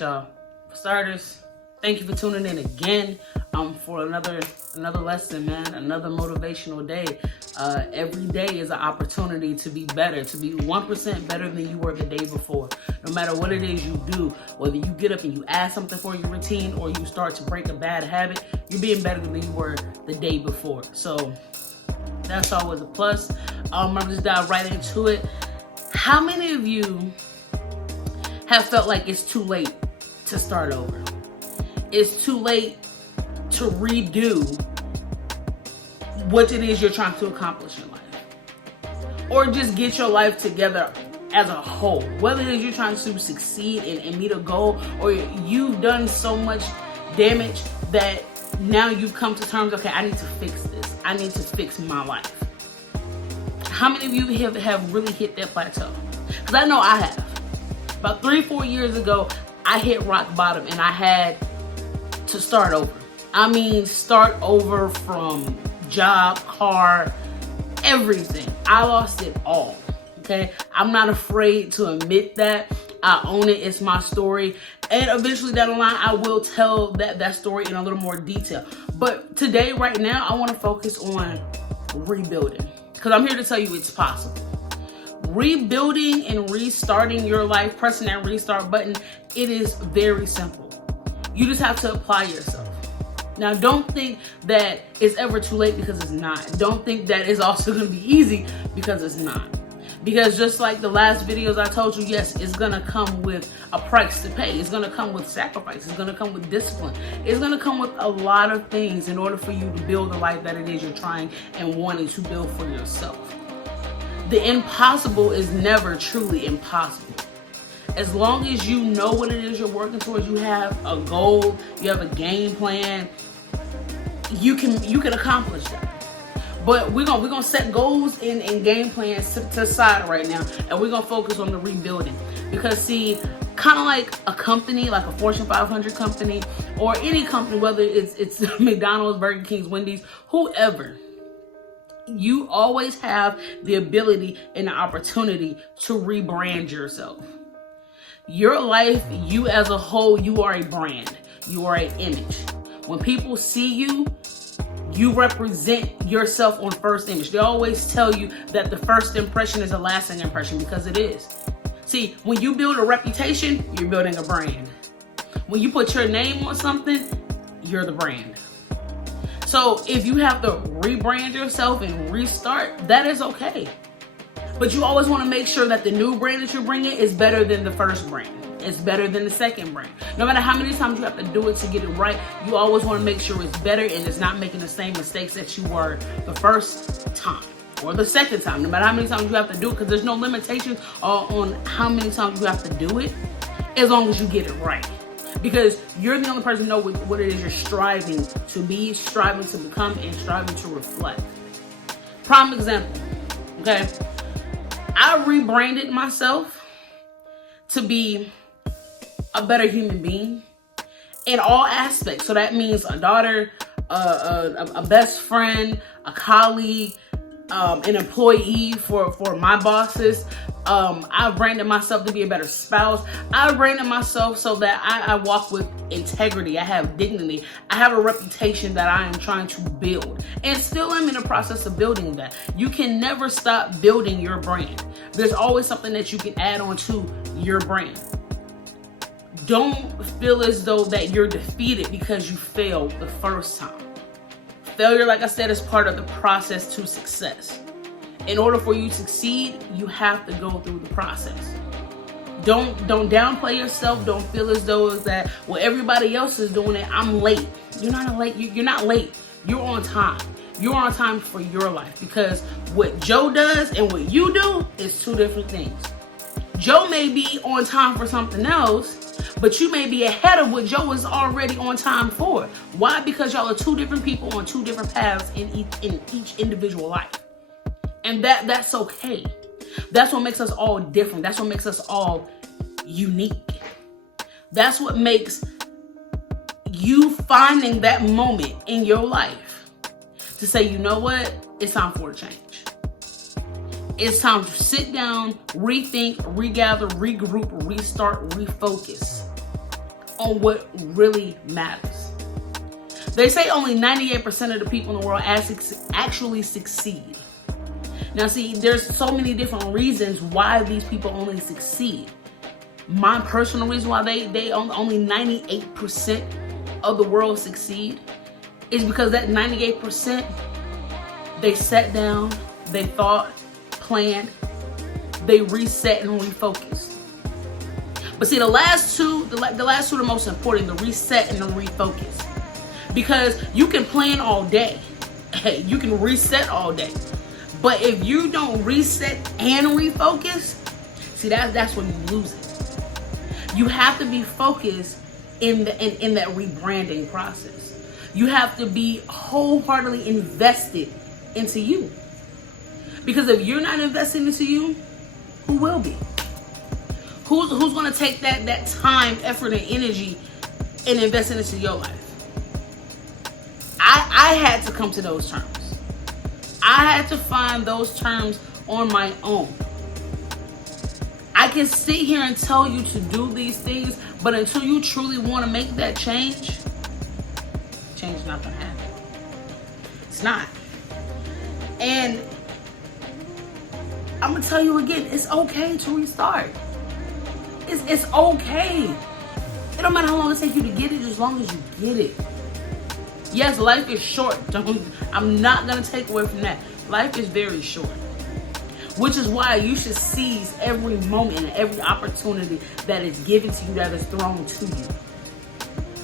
right, y'all. For starters, thank you for tuning in again for another lesson, man. Another motivational day. Every day is an opportunity to be better, to be 1% better than you were the day before. No matter what it is you do, whether you get up and you add something for your routine or you start to break a bad habit, you're being better than you were the day before. So that's always a plus. I'm just dive right into it. How many of you have felt like it's too late to start over? It's too late to redo what it is you're trying to accomplish in life, or just get your life together as a whole. Whether it is you're trying to succeed and meet a goal, or you've done so much damage that now you've come to terms, okay, I need to fix this. I need to fix my life. How many of you have really hit that plateau? Because I know I have. About 3-4 years ago, I hit rock bottom and I had to start over. I mean, start over from job, car, everything. I lost it all, okay? I'm not afraid to admit that. I own it. It's my story. And eventually down the line, I will tell that story in a little more detail. But today, right now, I want to focus on rebuilding. Because I'm here to tell you it's possible. Rebuilding and restarting your life, pressing that restart button, it is very simple. You just have to apply yourself. Now, don't think that it's ever too late, because it's not. Don't think that it's also going to be easy, because it's not. Because just like the last videos I told you, yes, it's going to come with a price to pay. It's going to come with sacrifice. It's going to come with discipline. It's going to come with a lot of things in order for you to build the life that it is you're trying and wanting to build for yourself. The impossible is never truly impossible. As long as you know what it is you're working towards, you have a goal, you have a game plan, you can accomplish that. But we're gonna set goals and game plans to the side right now, and we're gonna focus on the rebuilding. Because see, kind of like a company, like a Fortune 500 company, or any company, whether it's McDonald's, Burger King, Wendy's, whoever, you always have the ability and the opportunity to rebrand yourself. Your life, you as a whole, you are a brand. You are an image. When people see you, you represent yourself on first image. They always tell you that the first impression is a lasting impression, because it is. See, when you build a reputation, you're building a brand. When you put your name on something, you're the brand. So if you have to rebrand yourself and restart, that is okay. But you always want to make sure that the new brand that you're bringing is better than the first brand. It's better than the second brand. No matter how many times you have to do it to get it right, you always want to make sure it's better and it's not making the same mistakes that you were the first time or the second time. No matter how many times you have to do it, because there's no limitations on how many times you have to do it, as long as you get it right. Because you're the only person who knows what it is you're striving to be, striving to become, and striving to reflect. Prime example, okay? I rebranded myself to be a better human being in all aspects. So that means a daughter, a best friend, a colleague, an employee for my bosses. I branded myself to be a better spouse. I branded myself so that I walk with integrity. I have dignity. I have a reputation that I am trying to build, and still am in the process of building that. You can never stop building your brand. There's always something that you can add on to your brand. Don't feel as though that you're defeated because you failed the first time. Failure, like I said, is part of the process to success. In order for you to succeed, you have to go through the process. Don't downplay yourself. Don't feel as though it's that, well, everybody else is doing it, I'm late. You're not late. You're not late. You're on time. You're on time for your life, because what Joe does and what you do is two different things. Joe may be on time for something else, but you may be ahead of what Joe is already on time for. Why? Because y'all are two different people on two different paths in each individual life. And that's okay. That's what makes us all different. That's what makes us all unique. That's what makes you finding that moment in your life to say, you know what? It's time for a change. It's time to sit down, rethink, regather, regroup, restart, refocus. on what really matters. They say only 98% of the people in the world actually succeed. Now see, there's so many different reasons why these people only succeed. My personal reason why they only 98% of the world succeed is because that 98%, they sat down, they thought, planned, they reset and refocused. But see, the last two are the most important, the reset and the refocus. Because you can plan all day. Hey, you can reset all day. But if you don't reset and refocus, see, that's when you lose it. You have to be focused in that rebranding process. You have to be wholeheartedly invested into you. Because if you're not investing into you, who will be? Who's going to take that time, effort, and energy and invest it into your life? I had to come to those terms. I had to find those terms on my own. I can sit here and tell you to do these things, but until you truly want to make that change is not going to happen. It's not. And I'm going to tell you again, it's okay to restart. It's okay. It don't matter how long it takes you to get it, as long as you get it. Yes, life is short. I'm not going to take away from that. Life is very short. Which is why you should seize every moment and every opportunity that is given to you, that is thrown to you.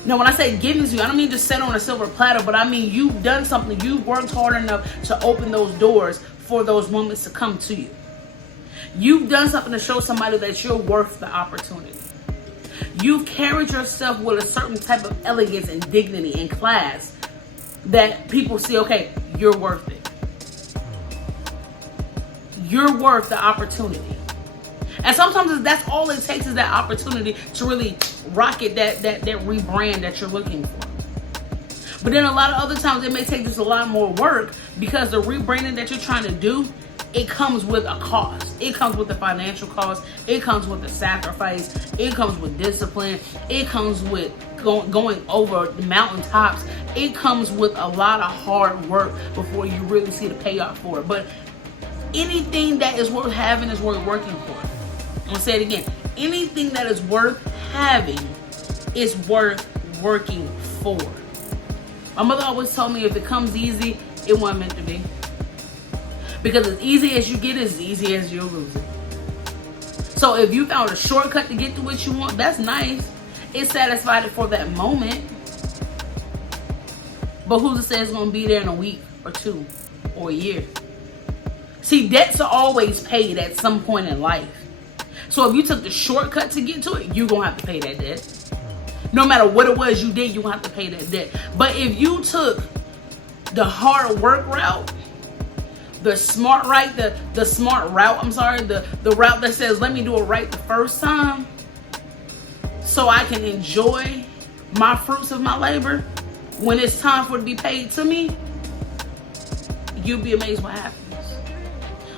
Now, when I say given to you, I don't mean just set on a silver platter, but I mean you've done something. You've worked hard enough to open those doors for those moments to come to you. You've done something to show somebody that you're worth the opportunity. You've carried yourself with a certain type of elegance and dignity and class that people see, okay, you're worth it. You're worth the opportunity. And sometimes that's all it takes, is that opportunity to really rocket that rebrand that you're looking for. But then a lot of other times it may take just a lot more work, because the rebranding that you're trying to do, it comes with a cost. It comes with a financial cost. It comes with a sacrifice. It comes with discipline. It comes with going over the mountaintops. It comes with a lot of hard work before you really see the payoff for it. But anything that is worth having is worth working for. I'm going to say it again. Anything that is worth having is worth working for. My mother always told me, if it comes easy, it wasn't meant to be. Because as easy as you get, as easy as you'll lose it. So if you found a shortcut to get to what you want, that's nice. It's satisfied for that moment. But who's to say it's going to be there in a week or two or a year? See, debts are always paid at some point in life. So if you took the shortcut to get to it, you're going to have to pay that debt. No matter what it was you did, you're going to have to pay that debt. But if you took the hard work route, the smart route, the route that says, let me do it right the first time so I can enjoy my fruits of my labor when it's time for it to be paid to me, you'll be amazed what happens.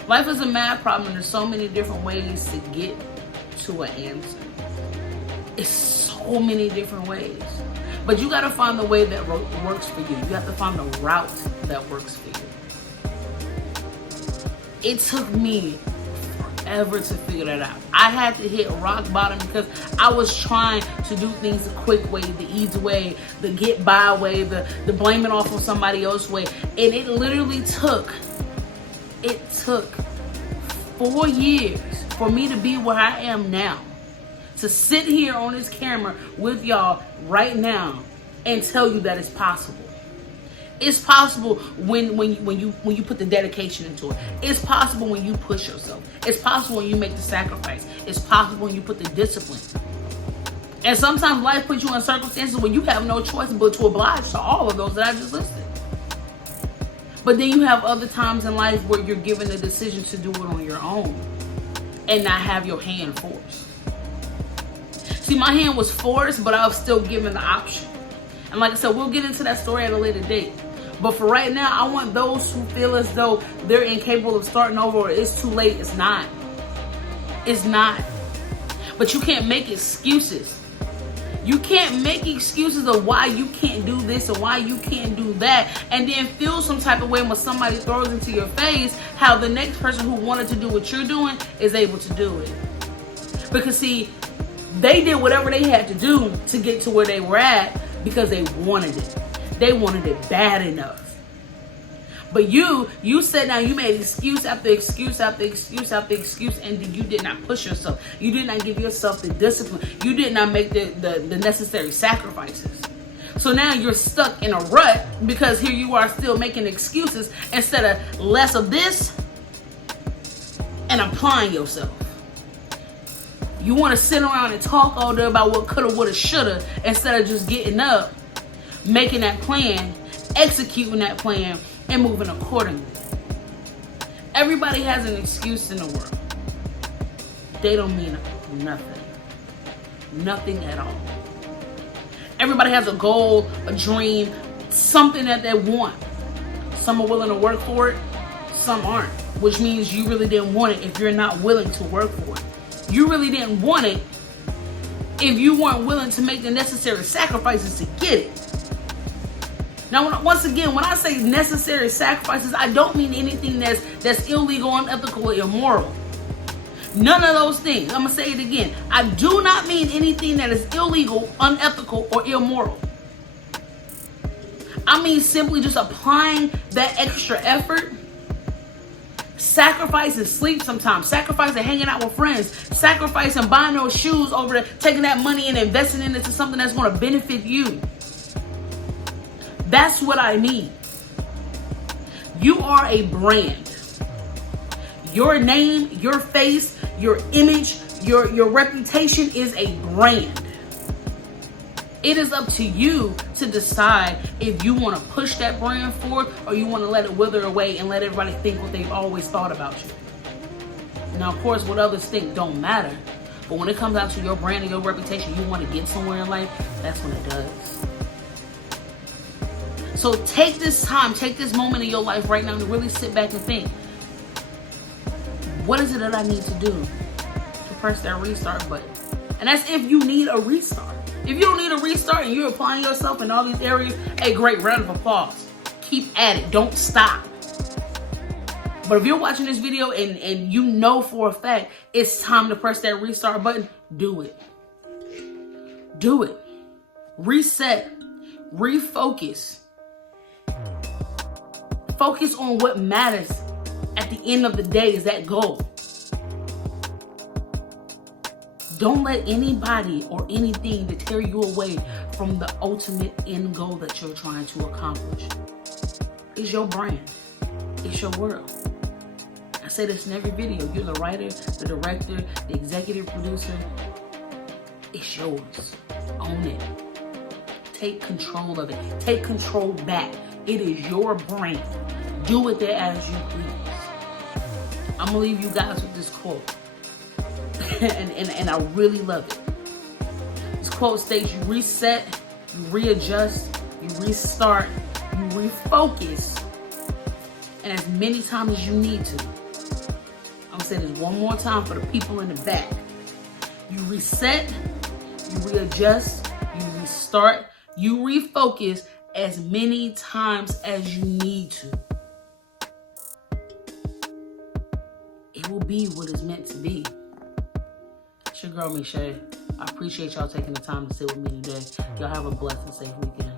Life is a math problem, and there's so many different ways to get to an answer. It's so many different ways. But you got to find the way that works for you. You have to find the route that works for you. It took me forever to figure that out. I had to hit rock bottom because I was trying to do things the quick way, the easy way, the get by way, the blame it off on somebody else way. And it literally took 4 years for me to be where I am now. To sit here on this camera with y'all right now and tell you that it's possible. It's possible when you put the dedication into it. It's possible when you push yourself. It's possible when you make the sacrifice. It's possible when you put the discipline. And sometimes life puts you in circumstances where you have no choice but to oblige to all of those that I just listed. But then you have other times in life where you're given the decision to do it on your own and not have your hand forced. See, my hand was forced, but I was still given the option. And like I said, we'll get into that story at a later date. But for right now, I want those who feel as though they're incapable of starting over or it's too late. It's not. It's not. But you can't make excuses. You can't make excuses of why you can't do this and why you can't do that, and then feel some type of way when somebody throws into your face how the next person who wanted to do what you're doing is able to do it. Because see, they did whatever they had to do to get to where they were at because they wanted it. They wanted it bad enough. But you sat down, you made excuse after excuse after excuse after excuse, and you did not push yourself. You did not give yourself the discipline. You did not make the necessary sacrifices. So now you're stuck in a rut because here you are still making excuses instead of less of this and applying yourself. You want to sit around and talk all day about what coulda, woulda, shoulda instead of just getting up, making that plan, executing that plan, and moving accordingly. Everybody has an excuse in the world. They don't mean nothing. Nothing at all. Everybody has a goal, a dream, something that they want. Some are willing to work for it, some aren't. Which means you really didn't want it if you're not willing to work for it. You really didn't want it if you weren't willing to make the necessary sacrifices to get it. Now, once again, when I say necessary sacrifices, I don't mean anything that's illegal, unethical, or immoral. None of those things. I'm going to say it again. I do not mean anything that is illegal, unethical, or immoral. I mean simply just applying that extra effort. Sacrificing sleep sometimes. Sacrificing hanging out with friends. Sacrificing buying those shoes over there, taking that money and investing it into something that's going to benefit you. That's what I mean. You are a brand. Your name, your face, your image, your reputation is a brand. It is up to you to decide if you want to push that brand forward or you want to let it wither away and let everybody think what they've always thought about you. Now, of course, what others think don't matter. But when it comes out to your brand and your reputation, you want to get somewhere in life, that's when it does. So take this time, take this moment in your life right now to really sit back and think, what is it that I need to do to press that restart button? And that's if you need a restart. If you don't need a restart and you're applying yourself in all these areas, a great round of applause. Keep at it. Don't stop. But if you're watching this video and you know for a fact it's time to press that restart button, do it. Do it. Reset. Refocus. Focus on what matters at the end of the day is that goal. Don't let anybody or anything to tear you away from the ultimate end goal that you're trying to accomplish. It's your brand. It's your world. I say this in every video. You're the writer, the director, the executive producer. It's yours. Own it. Take control of it. Take control back. It is your brand. Do with it as you please. I'm going to leave you guys with this quote. and I really love it. This quote states, you reset, you readjust, you restart, you refocus, and as many times as you need to. I'm going to say this one more time for the people in the back. You reset, you readjust, you restart, you refocus as many times as you need to. It will be what it's meant to be. It's your girl, Miche. I appreciate y'all taking the time to sit with me today. Y'all have a blessed and safe weekend.